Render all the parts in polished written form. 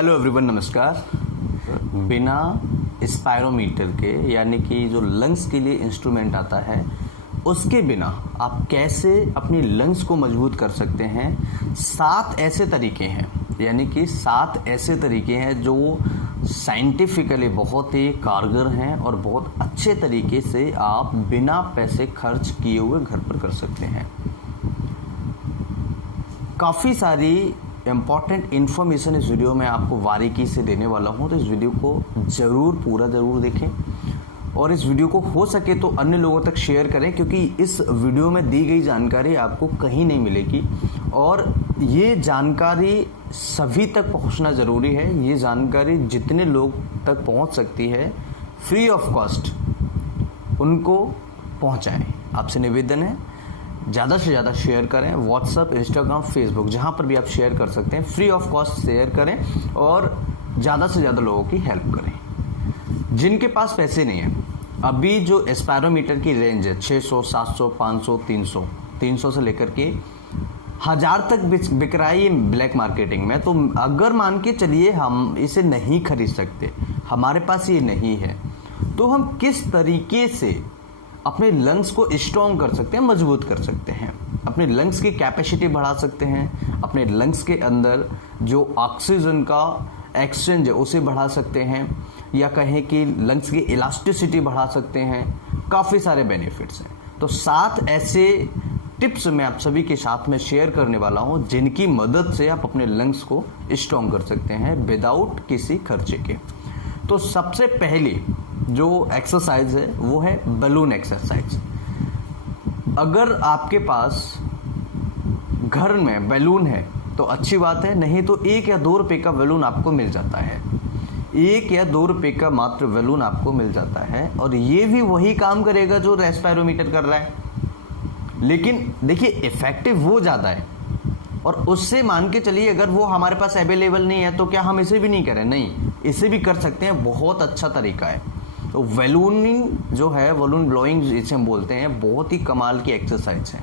Hello everyone, नमस्कार। बिना spirometer के यानी कि जो लंग्स के लिए इंस्ट्रूमेंट आता है उसके बिना आप कैसे अपनी लंग्स को मजबूत कर सकते हैं। 7 ऐसे तरीके हैं, यानी कि 7 ऐसे तरीके हैं जो साइंटिफिकली बहुत ही कारगर हैं और बहुत अच्छे तरीके से आप बिना पैसे खर्च किए हुए घर पर कर सकते हैं। काफ़ी सारी इम्पॉर्टेंट इन्फॉर्मेशन इस वीडियो में आपको बारीकी से देने वाला हूँ, तो इस वीडियो को ज़रूर देखें और इस वीडियो को हो सके तो अन्य लोगों तक शेयर करें, क्योंकि इस वीडियो में दी गई जानकारी आपको कहीं नहीं मिलेगी और ये जानकारी सभी तक पहुंचना ज़रूरी है। ये जानकारी जितने लोग तक पहुंच सकती है फ्री ऑफ कॉस्ट उनको पहुंचाएं। आपसे निवेदन है ज़्यादा से ज़्यादा शेयर करें, व्हाट्सएप, इंस्टाग्राम, फेसबुक, जहाँ पर भी आप शेयर कर सकते हैं फ्री ऑफ कॉस्ट शेयर करें और ज़्यादा से ज़्यादा लोगों की हेल्प करें। जिनके पास पैसे नहीं है, अभी जो स्पायरोमीटर की रेंज है 600, 700, 500, 300 से लेकर के 1000 तक बिक रहा है ये ब्लैक मार्केटिंग में। तो अगर मान के चलिए हम इसे नहीं खरीद सकते, हमारे पास ये नहीं है, तो हम किस तरीके से अपने लंग्स को स्ट्रॉन्ग कर सकते हैं, मजबूत कर सकते हैं, अपने लंग्स की कैपेसिटी बढ़ा सकते हैं, अपने लंग्स के अंदर जो ऑक्सीजन का एक्सचेंज है उसे बढ़ा सकते हैं, या कहें कि लंग्स की इलास्टिसिटी बढ़ा सकते हैं। काफ़ी सारे बेनिफिट्स हैं। तो 7 ऐसे टिप्स मैं आप सभी के साथ में शेयर करने वाला हूं जिनकी मदद से आप अपने लंग्स को स्ट्रॉन्ग कर सकते हैं विदाउट किसी खर्चे के। तो सबसे पहली जो एक्सरसाइज है वो है बलून एक्सरसाइज। अगर आपके पास घर में बैलून है तो अच्छी बात है, नहीं तो 1 या 2 रुपए का बैलून आपको मिल जाता है। 1 या 2 रुपए का मात्र बैलून आपको मिल जाता है और ये भी वही काम करेगा जो स्पायरोमीटर कर रहा है, लेकिन देखिए इफेक्टिव वो ज़्यादा है। और उससे मान के चलिए अगर वो हमारे पास अवेलेबल नहीं है तो क्या हम इसे भी नहीं करें? नहीं, इसे भी कर सकते हैं, बहुत अच्छा तरीका है। तो बैलूनिंग जो है, बैलून ब्लोइंग जिसे हम बोलते हैं, बहुत ही कमाल की एक्सरसाइज है।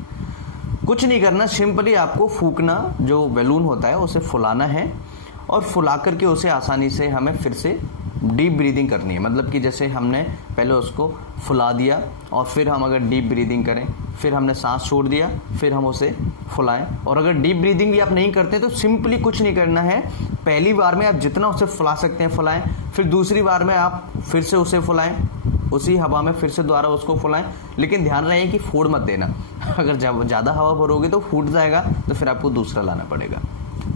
कुछ नहीं करना, सिंपली आपको फूकना, जो बैलून होता है उसे फुलाना है और फुला करके उसे आसानी से हमें फिर से डीप ब्रीदिंग करनी है। मतलब कि जैसे हमने पहले उसको फुला दिया और फिर हम अगर डीप ब्रीदिंग करें, फिर हमने सांस छोड़ दिया, फिर हम उसे फुलाएं। और अगर डीप ब्रीदिंग भी आप नहीं करते तो सिंपली कुछ नहीं करना है, पहली बार में आप जितना उसे फुला सकते हैं फुलाएं, फिर दूसरी बार में आप फिर से उसे फुलाएं, उसी हवा में फिर से दोबारा उसको फुलाएं, लेकिन ध्यान रहे कि फोड़ मत देना। अगर ज़्यादा हवा भरोगे तो फूट जाएगा, तो फिर आपको दूसरा लाना पड़ेगा।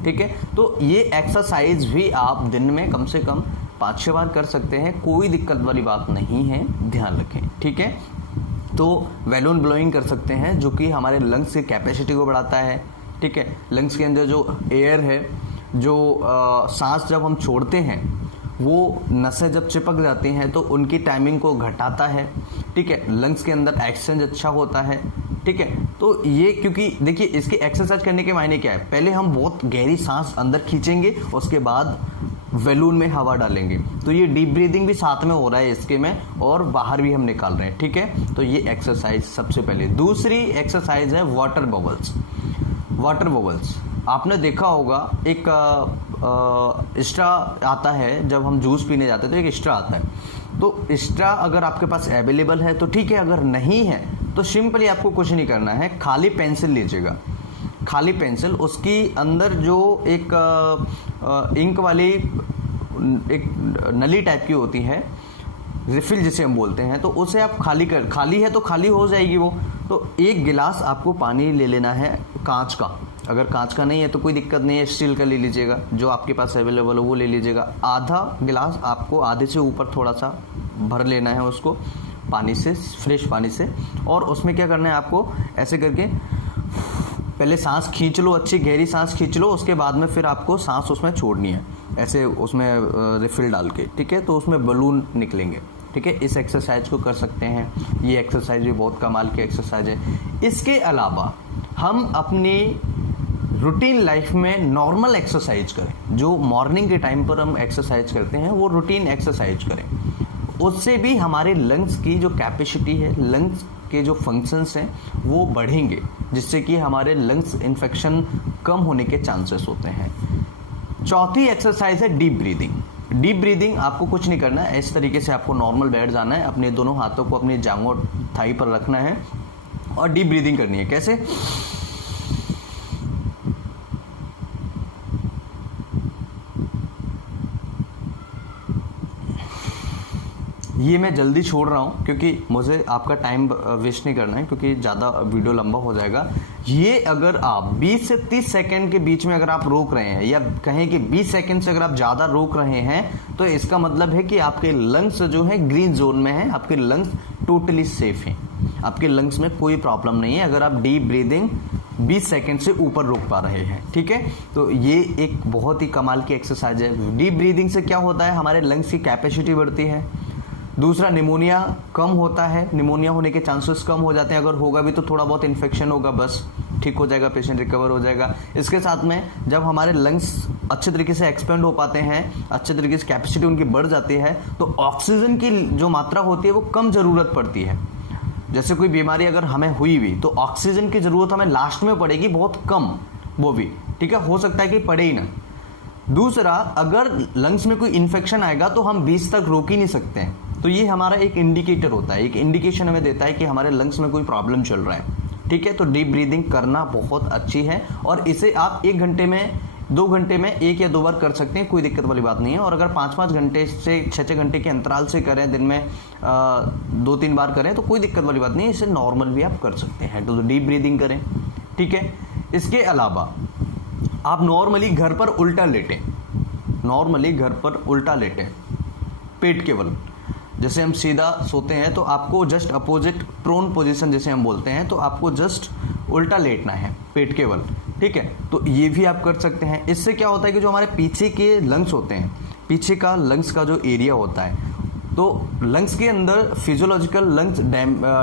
ठीक है, तो ये एक्सरसाइज भी आप दिन में कम से कम 5-6 बार कर सकते हैं, कोई दिक्कत वाली बात नहीं है, ध्यान रखें। ठीक है, तो बैलून ब्लोइंग कर सकते हैं जो कि हमारे लंग्स की कैपेसिटी को बढ़ाता है। ठीक है, लंग्स के अंदर जो एयर है, जो सांस जब हम छोड़ते हैं वो नसें जब चिपक जाती हैं तो उनकी टाइमिंग को घटाता है। ठीक है, लंग्स के अंदर एक्सचेंज अच्छा होता है। ठीक है, तो ये क्योंकि देखिए इसकी एक्सरसाइज करने के मायने क्या है, पहले हम बहुत गहरी सांस अंदर खींचेंगे, उसके बाद बैलून में हवा डालेंगे, तो ये डीप ब्रीदिंग भी साथ में हो रहा है इसके में, और बाहर भी हम निकाल रहे हैं। ठीक है, तो ये एक्सरसाइज सबसे पहले। दूसरी एक्सरसाइज है वाटर बबल्स। वाटर बबल्स आपने देखा होगा, एक स्ट्रा आता है, जब हम जूस पीने जाते हैं तो एक स्ट्रा आता है। तो स्ट्रा अगर आपके पास अवेलेबल है तो ठीक है, अगर नहीं है तो सिंपली आपको कुछ नहीं करना है, खाली पेंसिल लीजिएगा, खाली पेंसिल, उसकी अंदर जो एक इंक वाली एक नली टाइप की होती है, रिफिल जिसे हम बोलते हैं, तो उसे आप खाली है तो खाली हो जाएगी वो। तो 1 गिलास आपको पानी ले लेना है कांच का, अगर कांच का नहीं है तो कोई दिक्कत नहीं है, स्टील का ले लीजिएगा, जो आपके पास अवेलेबल हो वो ले लीजिएगा। आधा गिलास आपको आधे से ऊपर थोड़ा सा भर लेना है उसको पानी से, फ्रेश पानी से, और उसमें क्या करना है आपको, ऐसे करके पहले सांस खींच लो, अच्छी गहरी सांस खींच लो, उसके बाद में फिर आपको सांस उसमें छोड़नी है, ऐसे उसमें रिफिल डाल के। ठीक है, तो उसमें बलून निकलेंगे। ठीक है, इस एक्सरसाइज को कर सकते हैं, ये एक्सरसाइज भी बहुत कमाल की एक्सरसाइज है। इसके अलावा हम अपनी रूटीन लाइफ में नॉर्मल एक्सरसाइज करें, जो मॉर्निंग के टाइम पर हम एक्सरसाइज करते हैं वो रूटीन एक्सरसाइज करें, उससे भी हमारे लंग्स की जो कैपेसिटी है, लंग्स के जो फंक्शंस हैं वो बढ़ेंगे, जिससे कि हमारे लंग्स इन्फेक्शन कम होने के चांसेस होते हैं। चौथी एक्सरसाइज है डीप ब्रीदिंग। डीप ब्रीदिंग आपको कुछ नहीं करना है, इस तरीके से आपको नॉर्मल बैठ जाना है, अपने दोनों हाथों को अपनी जांघों थाई पर रखना है और डीप ब्रीदिंग करनी है। कैसे? ये मैं जल्दी छोड़ रहा हूँ क्योंकि मुझे आपका टाइम वेस्ट नहीं करना है, क्योंकि ज़्यादा वीडियो लंबा हो जाएगा। ये अगर आप 20 से 30 सेकंड के बीच में अगर आप रोक रहे हैं, या कहें कि 20 सेकंड से अगर आप ज़्यादा रोक रहे हैं, तो इसका मतलब है कि आपके लंग्स जो है ग्रीन जोन में है, आपके लंग्स टोटली सेफ हैं, आपके लंग्स में कोई प्रॉब्लम नहीं है अगर आप डीप ब्रीदिंग 20 सेकंड से ऊपर रोक पा रहे हैं। ठीक है, तो ये एक बहुत ही कमाल की एक्सरसाइज है। डीप ब्रीदिंग से क्या होता है, हमारे लंग्स की कैपेसिटी बढ़ती है। दूसरा, निमोनिया कम होता है, निमोनिया होने के चांसेस कम हो जाते हैं, अगर होगा भी तो थोड़ा बहुत इन्फेक्शन होगा, बस ठीक हो जाएगा, पेशेंट रिकवर हो जाएगा। इसके साथ में जब हमारे लंग्स अच्छे तरीके से एक्सपेंड हो पाते हैं, अच्छे तरीके से कैपेसिटी उनकी बढ़ जाती है, तो ऑक्सीजन की जो मात्रा होती है वो कम ज़रूरत पड़ती है। जैसे कोई बीमारी अगर हमें हुई भी तो ऑक्सीजन की ज़रूरत हमें लास्ट में पड़ेगी, बहुत कम, वो भी ठीक है, हो सकता है कि पड़े ही ना। दूसरा, अगर लंग्स में कोई इन्फेक्शन आएगा तो हम 20 तक रोक ही नहीं सकते हैं, तो ये हमारा एक इंडिकेटर होता है, एक इंडिकेशन हमें देता है कि हमारे लंग्स में कोई प्रॉब्लम चल रहा है। ठीक है, तो डीप ब्रीदिंग करना बहुत अच्छी है और इसे आप 1 घंटे में, 2 घंटे में 1 या 2 बार कर सकते हैं, कोई दिक्कत वाली बात नहीं है। और अगर 5-5 घंटे से 6-6 घंटे के अंतराल से करें, दिन में 2-3 बार करें, तो कोई दिक्कत वाली बात नहीं है, इसे नॉर्मल भी आप कर सकते हैं, तो डीप ब्रीदिंग करें। ठीक है, इसके अलावा आप नॉर्मली घर पर उल्टा लेटें, नॉर्मली घर पर उल्टा लेटें, पेट के बल। जैसे हम सीधा सोते हैं तो आपको जस्ट अपोजिट प्रोन पोजीशन जैसे हम बोलते हैं, तो आपको जस्ट उल्टा लेटना है पेट के बल। ठीक है, तो ये भी आप कर सकते हैं। इससे क्या होता है कि जो हमारे पीछे के लंग्स होते हैं, पीछे का लंग्स का जो एरिया होता है, तो लंग्स के अंदर फिजियोलॉजिकल लंग्स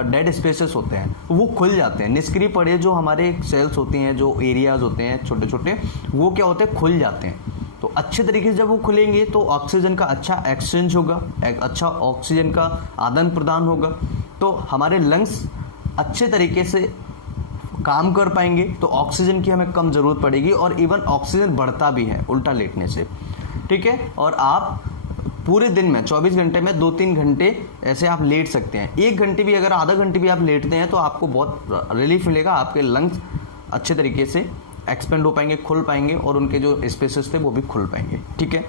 डेड स्पेसेस होते हैं, वो खुल जाते हैं। निष्क्रिय पड़े जो हमारे सेल्स होती हैं, जो एरियाज होते हैं छोटे छोटे, वो क्या होते हैं, खुल जाते हैं। तो अच्छे तरीके से जब वो खुलेंगे तो ऑक्सीजन का अच्छा एक्सचेंज होगा, एक अच्छा ऑक्सीजन का आदान प्रदान होगा, तो हमारे लंग्स अच्छे तरीके से काम कर पाएंगे, तो ऑक्सीजन की हमें कम ज़रूरत पड़ेगी और इवन ऑक्सीजन बढ़ता भी है उल्टा लेटने से। ठीक है, और आप पूरे दिन में 24 घंटे में 2-3 घंटे ऐसे आप लेट सकते हैं। 1 घंटे भी, अगर आधा घंटे भी आप लेटते हैं तो आपको बहुत रिलीफ मिलेगा, आपके लंग्स अच्छे तरीके से एक्सपेंड हो पाएंगे, खुल पाएंगे और उनके जो स्पेसेस थे वो भी खुल पाएंगे। ठीक है,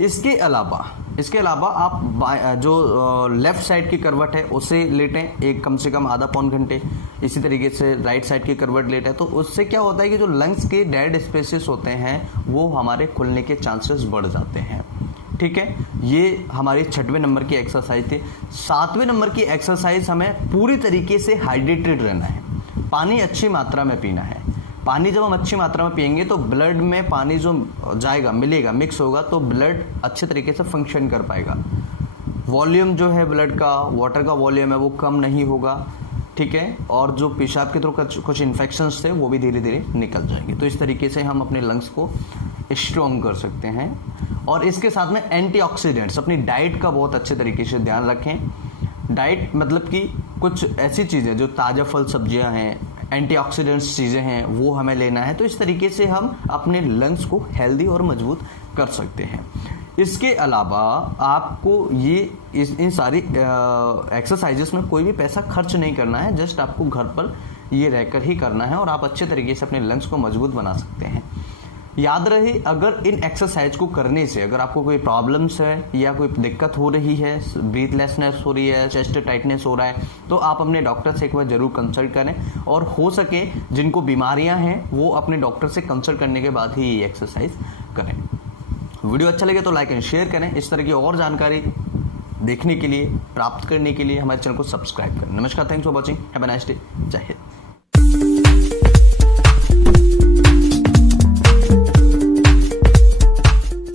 इसके अलावा आप जो लेफ्ट साइड की करवट है उसे लेटें, एक कम से कम आधा पौन घंटे। इसी तरीके से राइट साइड की करवट लेटें, तो उससे क्या होता है कि जो लंग्स के डेड स्पेसेस होते हैं वो हमारे खुलने के चांसेस बढ़ जाते हैं। ठीक है, ये हमारी 6वें नंबर की एक्सरसाइज थी। 7वें नंबर की एक्सरसाइज, हमें पूरी तरीके से हाइड्रेटेड रहना है, पानी अच्छी मात्रा में पीना है। पानी जब हम अच्छी मात्रा में पिएंगे तो ब्लड में पानी जो जाएगा, मिलेगा, मिक्स होगा, तो ब्लड अच्छे तरीके से फंक्शन कर पाएगा। वॉल्यूम जो है ब्लड का, वाटर का वॉल्यूम है, वो कम नहीं होगा। ठीक है, और जो पेशाब के थ्रू कुछ इन्फेक्शंस थे वो भी धीरे धीरे निकल जाएंगे। तो इस तरीके से हम अपने लंग्स को स्ट्रॉन्ग कर सकते हैं। और इसके साथ में एंटीऑक्सीडेंट्स, अपनी डाइट का बहुत अच्छे तरीके से ध्यान रखें। डाइट मतलब कि कुछ ऐसी चीज़ें जो ताज़ा फल सब्जियां हैं, एंटीऑक्सीडेंट्स चीज़ें हैं, वो हमें लेना है। तो इस तरीके से हम अपने लंग्स को हेल्दी और मजबूत कर सकते हैं। इसके अलावा आपको इन सारी एक्सरसाइजेस में कोई भी पैसा खर्च नहीं करना है, जस्ट आपको घर पर ये रहकर ही करना है और आप अच्छे तरीके से अपने लंग्स को मजबूत बना सकते हैं। याद रहे, अगर इन एक्सरसाइज को करने से अगर आपको कोई प्रॉब्लम्स है या कोई दिक्कत हो रही है, ब्रीथलेसनेस हो रही है, चेस्ट टाइटनेस हो रहा है, तो आप अपने डॉक्टर से एक बार जरूर कंसल्ट करें। और हो सके जिनको बीमारियां हैं वो अपने डॉक्टर से कंसल्ट करने के बाद ही ये एक्सरसाइज करें। वीडियो अच्छा लगे तो लाइक एंड शेयर करें। इस तरह की और जानकारी देखने के लिए, प्राप्त करने के लिए हमारे चैनल को सब्सक्राइब करें। नमस्कार, thanks for watching, have a nice day, जय हिंद।